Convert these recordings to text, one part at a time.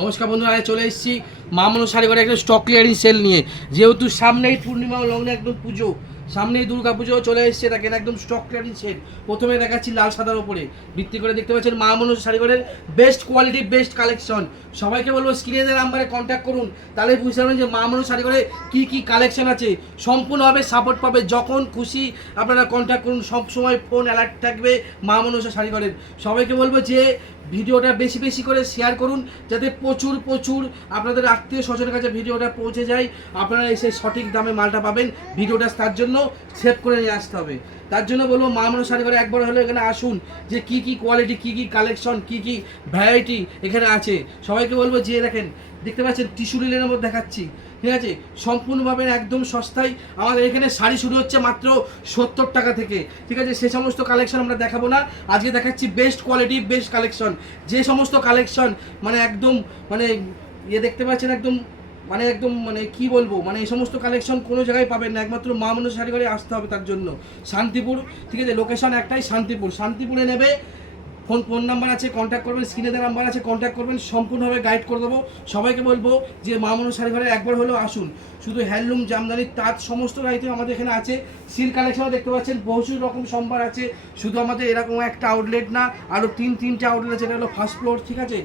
নমস্কার বন্ধুরা, আজ চলে এসেছি মামনো শাড়ি ঘরে একটা স্টক ক্লিয়ারিং সেল নিয়ে। যেহেতু সামনেই পূর্ণিমা লগ্নে একদম পুজো, সামনেই দুর্গা পুজো চলে এসছে দেখেন একদম স্টক ক্লিয়ারিং সেল প্রথমে দেখাচ্ছি লাল সাদার উপরে ভিত্তি করে দেখতে পাচ্ছেন মামনো শাড়ি ঘরের বেস্ট কোয়ালিটি বেস্ট কালেকশন সবাইকে বলব স্ক্রিনে নাম্বারে কন্ট্যাক্ট করুন, তাহলে বুঝতে পারবেন যে মামনো শাড়ি ঘরে কী কী কালেকশন আছে। সম্পূর্ণভাবে সাপোর্ট পাবে, যখন খুশি আপনারা কন্ট্যাক্ট করুন, সবসময় ফোন অ্যালার্ট থাকবে মা মনসা শাড়ি ঘরের। সবাইকে বলব যে ভিডিওটা বেশি বেশি করে শেয়ার করুন, যাতে প্রচুর প্রচুর আপনাদের আত্মীয় স্বজনের কাছে ভিডিওটা পৌঁছে যায়। আপনারা এসে সঠিক দামে মালটা পাবেন। ভিডিওটা তার জন্য সেভ করে নিয়ে আসতে হবে। তার জন্য বলব মা মনসা শাড়ি ঘরে একবার হলে এখানে আসুন যে কি কি কোয়ালিটি কি কি কালেকশন কি কি ভ্যারাইটি এখানে আছে। সবাইকে বলব যে দেখেন, দেখতে পাচ্ছেন টিস্যু রিলের মধ্যে দেখাচ্ছি। ঠিক আছে? সম্পূর্ণভাবে একদম সস্তায় আমাদের এখানে শাড়ি শুরু হচ্ছে মাত্র সত্তর টাকা থেকে। ঠিক আছে? সে সমস্ত কালেকশন আমরা দেখাবো না। আজকে দেখাচ্ছি বেস্ট কোয়ালিটি বেস্ট কালেকশন যে সমস্ত কালেকশন মানে একদম মানে ইয়ে দেখতে পাচ্ছেন একদম মানে একদম মানে কি বলব? মানে এই সমস্ত কালেকশন কোনো জায়গায় পাবেন না। একমাত্র মা মানুষ শাড়ি ঘরে আসতে হবে তার জন্য। শান্তিপুর, ঠিক আছে? লোকেশন একটাই শান্তিপুর। শান্তিপুরে নেবে ফোন ফোন নাম্বার আছে কন্ট্যাক্ট করবেন স্ক্রিনে দেওয়া নাম্বার আছে কন্ট্যাক্ট করবেন সম্পূর্ণভাবে গাইড করে দেবো। সবাইকে বলব যে মা মনু শাড়ি ঘরে একবার হলেও আসুন। শুধু হ্যান্ডলুম জামদানি তাঁত সমস্ত আইটেম আমাদের এখানে আছে। সিল্ক কালেকশনও দেখতে পাচ্ছেন প্রচুর রকম সম্ভার আছে। শুধু আমাদের এরকম একটা আউটলেট না আরও তিন তিনটে আউটলেট আছে। এটা হলো ফার্স্ট ফ্লোর ঠিক আছে?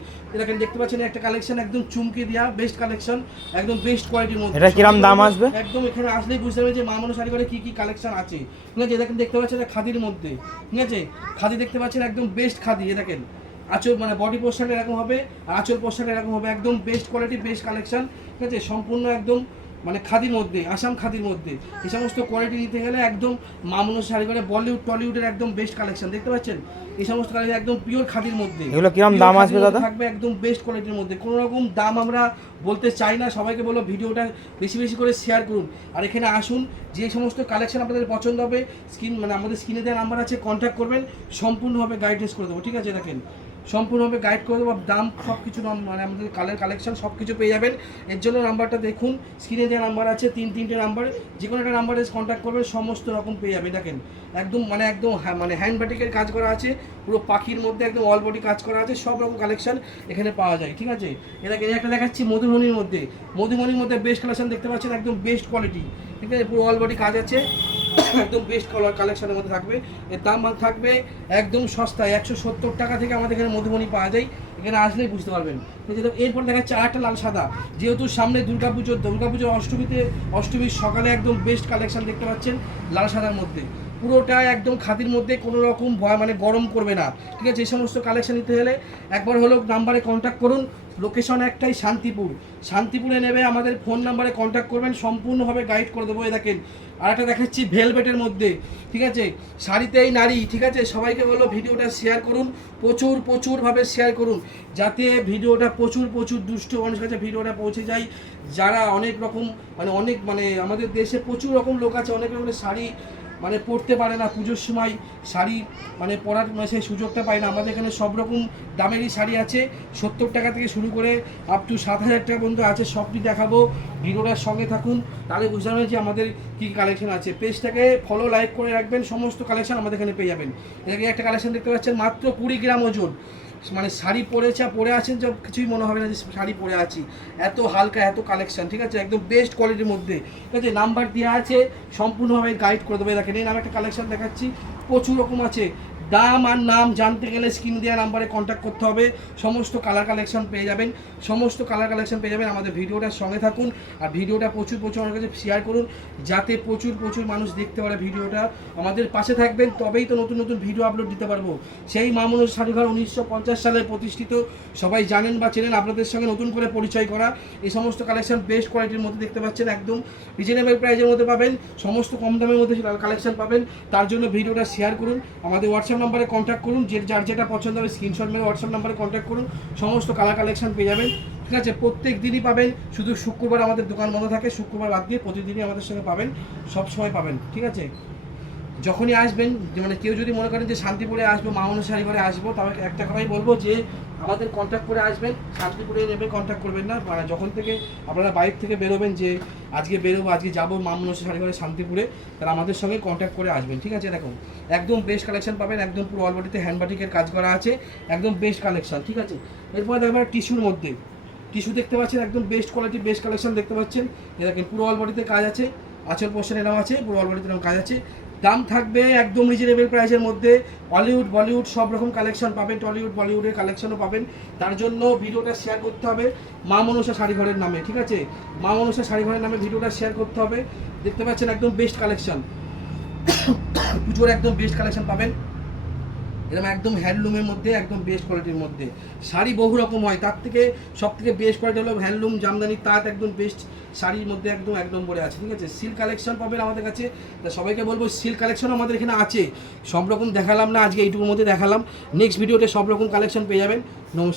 এখানে দেখতে পাচ্ছেন একটা কালেকশন একদম চুমকে দেওয়া বেস্ট কালেকশন একদম বেস্ট কোয়ালিটির মধ্যে। এটা কিরম দাম আসবে? একদম এখানে আসলেই বুঝতে পারবে যে মা মনু শাড়ি ঘরে কী কী কালেকশন আছে। ঠিক আছে? দেখেন দেখতে পাচ্ছেন খাদির মধ্যে। ঠিক আছে? খাদি দেখতে পাচ্ছেন একদম বেস্ট খাদি দিয়ে দেখেন। আঁচল মানে বডি পোস্টারটা এরকম হবে, আর আঁচল পোস্টারটা এরকম হবে, একদম বেস্ট কোয়ালিটি বেস্ট কালেকশন ঠিক আছে? সম্পূর্ণ একদম মানে খাদির মধ্যে আসাম খাদির মধ্যে। এই সমস্ত কোয়ালিটি নিতে গেলে একদম মামুনের শাড়ি করে বলিউড টলিউডের একদম বেস্ট কালেকশন দেখতে পাচ্ছেন? এই সমস্ত কালেকশন একদম পিওর খাদির মধ্যে। এগুলো Pure দাম আসবে দাদা? থাকবে একদম বেস্ট কোয়ালিটির মধ্যে। কোনো রকম দাম আমরা বলতে চাই না সবাইকে বলো ভিডিওটা বেশি বেশি করে শেয়ার করুন। আর এখানে আসুন যে সমস্ত কালেকশন আপনাদের পছন্দ হবে স্ক্রিন মানে আমাদের স্ক্রিনে দেওয়া নাম্বার আছে কন্ট্যাক্ট করবেন সম্পূর্ণভাবে গাইডেন্স করে দেবো ঠিক আছে দেখেন? সম্পূর্ণভাবে গাইড করে দেবো। দাম সব কিছু মানে আমাদের কালার কালেকশন সব কিছু পেয়ে যাবেন। এর জন্য নাম্বারটা দেখুন স্ক্রিনে দেওয়া নাম্বার আছে তিন তিনটে নাম্বার যে কোনো একটা নাম্বারে কন্ট্যাক্ট করবেন সমস্ত রকম পেয়ে যাবে দেখেন একদম মানে একদম হ্যাঁ, মানে হ্যান্ড ব্যাটিকের কাজ করা আছে পুরো পাখির মধ্যে একদম অল বডি কাজ করা আছে সব রকম কালেকশন এখানে পাওয়া যায় ঠিক আছে? এটাকে একটা দেখাচ্ছি মধুমণির মধ্যে। মধুমণির মধ্যে বেস্ট কালেকশন দেখতে পাচ্ছেন একদম বেস্ট কোয়ালিটি ঠিক আছে? পুরো অল বডি কাজ আছে। একদম বেস্ট কালার কালেকশনের মধ্যে থাকবে। এর দাম থাকবে একদম সস্তায়, একশো সত্তর টাকা থেকে আমাদের এখানে মধুমণি পাওয়া যায়। এখানে আসলেই বুঝতে পারবেন। এরপর দেখা যাচ্ছে আরেকটা লাল সাদা, যেহেতু সামনে দুর্গাপুজো দুর্গাপুজোর অষ্টমীতে, অষ্টমীর সকালে একদম বেস্ট কালেকশন দেখতে পাচ্ছেন লাল সাদার মধ্যে। পুরোটা একদম খাদির মধ্যে কোনো রকম ভয় মানে গরম করবে না। ঠিক আছে, এই সমস্ত কালেকশন নিতে হলে একবার হলো নাম্বারে কন্ট্যাক্ট করুন। লোকেশন একটাই শান্তিপুর। শান্তিপুরে নেবে আমাদের ফোন নাম্বারে কন্ট্যাক্ট করবেন, সম্পূর্ণভাবে গাইড করে দেবো। এই দেখেন আর একটা দেখাচ্ছি ভেলভেটের মধ্যে, ঠিক আছে? শাড়িতেই নারী, ঠিক আছে? সবাইকে বলো ভিডিওটা শেয়ার করুন, প্রচুর, প্রচুরভাবে শেয়ার করুন, যাতে ভিডিওটা প্রচুর প্রচুর দুষ্ট মানুষের কাছে ভিডিওটা পৌঁছে যায়। যারা অনেক রকম মানে অনেক মানে আমাদের দেশে প্রচুর রকম লোক আছে, অনেক রকমের শাড়ি মানে পড়তে পারে না, পুজোর সময় শাড়ি মানে পরার মানে সেই সুযোগটা পায় না। আমাদের এখানে সব রকম দামেরই শাড়ি আছে। সত্তর টাকা থেকে শুরু করে আপ টু সাত হাজার টাকা পর্যন্ত আছে। সবটি দেখাবো। ভিডিওটার সঙ্গে থাকুন। তাহলে বুঝতে পারবেন যে আমাদের কী কালেকশন আছে। পেজটাকে ফলো লাইক করে রাখবেন। সমস্ত কালেকশন আমাদের এখানে পেয়ে যাবেন। এখানে একটা কালেকশন দেখতে পাচ্ছেন, মাত্র কুড়ি গ্রাম ওজন। মানে শাড়ি পরেছে পরে আছেন যে কিছুই মনে হবে না যে শাড়ি পরে আছি। এত হালকা, এত কালেকশন ঠিক আছে? একদম বেস্ট কোয়ালিটির মধ্যে। ঠিক আছে? নাম্বার দেওয়া আছে, সম্পূর্ণভাবে গাইড করে দেবে। দেখেন, এই নামে একটা কালেকশন দেখাচ্ছি। প্রচুর রকম আছে। দাম আর নাম জানতে গেলে স্ক্রিন দেওয়া নাম্বারে কন্ট্যাক্ট করতে হবে। সমস্ত কালার কালেকশন পেয়ে যাবেন। সমস্ত কালার কালেকশন পেয়ে যাবেন আমাদের ভিডিওটার সঙ্গে থাকুন আর ভিডিওটা প্রচুর প্রচুর আমার কাছে শেয়ার করুন, যাতে প্রচুর প্রচুর মানুষ দেখতে পারে ভিডিওটা। আমাদের পাশে থাকবেন, তবেই তো নতুন নতুন ভিডিও আপলোড দিতে পারব। সেই মামুনুর শাড়িঘর উনিশশো পঞ্চাশ সালে প্রতিষ্ঠিত। সবাই জানেন বা চেনেন, আপনাদের সঙ্গে নতুন করে পরিচয় করা। এই সমস্ত কালেকশন বেস্ট কোয়ালিটির মধ্যে দেখতে পাচ্ছেন একদম। রিজনেবল প্রাইসের মধ্যে পাবেন, সমস্ত কম দামের মধ্যে কালেকশন পাবেন। তার জন্য ভিডিওটা শেয়ার করুন। আমাদের হোয়াটসঅ্যাপ নাম্বারে কন্ট্যাক্ট করুন, যে যার যেটা পছন্দ হবে স্ক্রিনশট মেরে হোয়াটসঅ্যাপ নম্বরে কন্ট্যাক্ট করুন, সমস্ত কালার কালেকশন পেয়ে যাবেন। ঠিক আছে, প্রত্যেক দিনই পাবেন, শুধু শুক্রবার আমাদের দোকান বন্ধ থাকে, শুক্রবার বাদ দিয়ে প্রতিদিনই আমাদের সঙ্গে পাবেন সব সময় পাবেন, ঠিক আছে? যখনই আসবেন যে মানে কেউ যদি মনে করেন যে শান্তিপুরে আসব মামুনের শাড়ি ঘরে আসব তবে একটা কথাই বলব যে আমাদের কন্ট্যাক্ট করে আসবেন, শান্তিপুরে নেবে কন্ট্যাক্ট করবেন না। মানে যখন থেকে আপনারা বাইক থেকে বেরোবেন যে আজকে বেরোবো, আজকে যাব মামুনের শাড়ি ঘরে শান্তিপুরে, তাহলে আমাদের সঙ্গে কন্ট্যাক্ট করে আসবেন, ঠিক আছে? দেখুন, একদম বেস্ট কালেকশন পাবেন, একদম পুরো অলবডিতে হ্যান্ড বাটিকের কাজ করা আছে, একদম বেস্ট কালেকশন ঠিক আছে? এরপর দেখবেন টিস্যুর মধ্যে টিস্যু দেখতে পাচ্ছেন একদম বেস্ট কোয়ালিটি বেস্ট কালেকশন দেখতে পাচ্ছেন। দেখেন পুরো অল বডিতে কাজ আছে, আচল পোর্শন এরকম আছে, পুরো অল বডিতে এরকম কাজ আছে। দাম থাকবে একদম রিজনেবল প্রাইসের মধ্যে। হলিউড বলিউড সব রকম কালেকশন পাবেন টলিউড বলিউডের কালেকশনও পাবেন। তার জন্য ভিডিওটা শেয়ার করতে হবে মা মনসা শাড়িঘরের নামে, ঠিক আছে? মা মনসা শাড়িঘরের নামে ভিডিওটা শেয়ার করতে হবে। দেখতে পাচ্ছেন একদম বেস্ট কালেকশন পুজোর একদম বেস্ট কালেকশন পাবেন। এরকম একদম হ্যান্ডলুমের মধ্যে, একদম বেস্ট কোয়ালিটির মধ্যে। শাড়ি বহু রকম হয়, তার থেকে সব থেকে বেস্ট কোয়ালিটি হলো হ্যান্ডলুম জামদানি, তাঁত একদম বেস্ট শাড়ির মধ্যে একদম এক নম্বরে আছে, ঠিক আছে? সিল্ক কালেকশন পাবেন আমাদের কাছে। তা সবাইকে বলব সিল্ক কালেকশন আমাদের এখানে আছে। সব রকম দেখালাম না, আজকে এইটুকুর মধ্যে দেখালাম। নেক্সট ভিডিওতে সব রকম কালেকশন পেয়ে যাবেন। নমস্কার।